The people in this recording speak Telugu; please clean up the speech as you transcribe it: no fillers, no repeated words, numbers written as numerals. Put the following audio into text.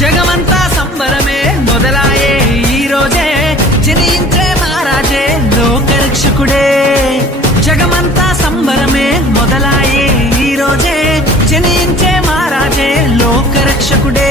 జగమంతా సంబరమే మొదలాయే ఈ రోజే జనించే మహారాజే లోకరక్షకుడే జగమంతా సంబరమే మొదలాయే ఈ రోజే జనించే మహారాజే లోకరక్షకుడే